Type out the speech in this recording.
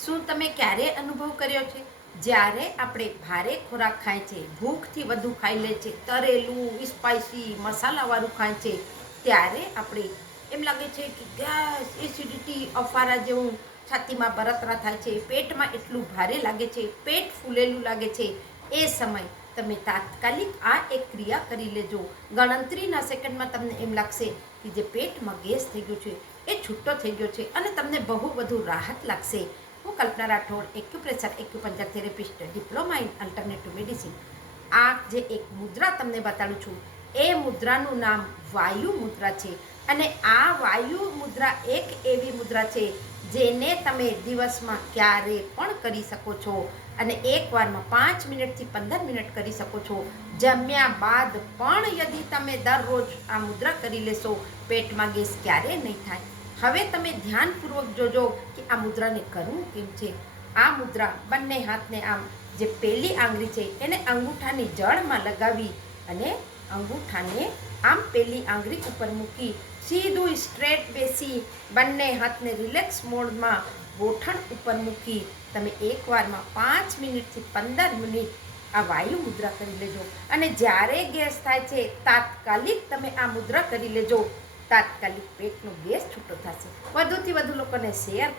શું તમે ક્યારે અનુભવ કર્યો છે? જ્યારે આપણે ભારે ખોરાક ખાય છે, ભૂખથી વધુ ખાઈ લે છે, તરેલું સ્પાઇસી મસાલાવાળું ખાય છે, ત્યારે આપણે એમ લાગે છે કે ગેસ એસિડિટી અફારા જેવું છાતીમાં બરતરા થાય છે, પેટમાં એટલું ભારે લાગે છે, પેટ ફૂલેલું લાગે છે, એ સમય તમે તાત્કાલિક આ એક ક્રિયા કરી લેજો. ગણતરીના સેકન્ડમાં તમને એમ લાગશે કે જે પેટમાં ગેસ થઈ ગયો છે, એ છૂટો થઈ ગયો છે અને તમને બહુ વધુ રાહત લાગશે. હું Kalpana Rathod acupressure acupuncture therapist, diploma in alternative medicine. આ જે એક મુદ્રા તમને બતાડું છું, એ મુદ્રાનું નામ વાયુ મુદ્રા છે. અને આ વાયુ મુદ્રા એક એવી મુદ્રા છે, જેને તમે દિવસમાં ક્યારે પણ કરી શકો છો. અને એકવારમાં પાંચ મિનિટથી પંદર મિનિટ કરી શકો છો. જમ્યા બાદ પણ યદિ તમે દરરોજ આ મુદ્રા કરી લેશો, પેટમાં ગેસ ક્યારેય નહીં થાય. હવે તમે ધ્યાનપૂર્વક જોજો કે આ મુદ્રાને કરવું કેમ છે? આ મુદ્રા બંને હાથને આમ જે પહેલી આંગળી છે એને અંગૂઠાની જળમાં લગાવી અને અંગૂઠાને આમ પહેલી આંગળી ઉપર મૂકી સીધું સ્ટ્રેટ બેસી બંને હાથને રિલેક્સ મોડમાં ગોઠણ ઉપર મૂકી તમે એકવારમાં પાંચ મિનિટથી પંદર મિનિટ આ વાયુ મુદ્રા કરી લેજો. અને જ્યારે ગેસ થાય છે, તાત્કાલિક તમે આ મુદ્રા કરી લેજો. તાત્કાલિક પેટનો ગેસ છૂટો થશે. વધુથી વધુ લોકોને શેર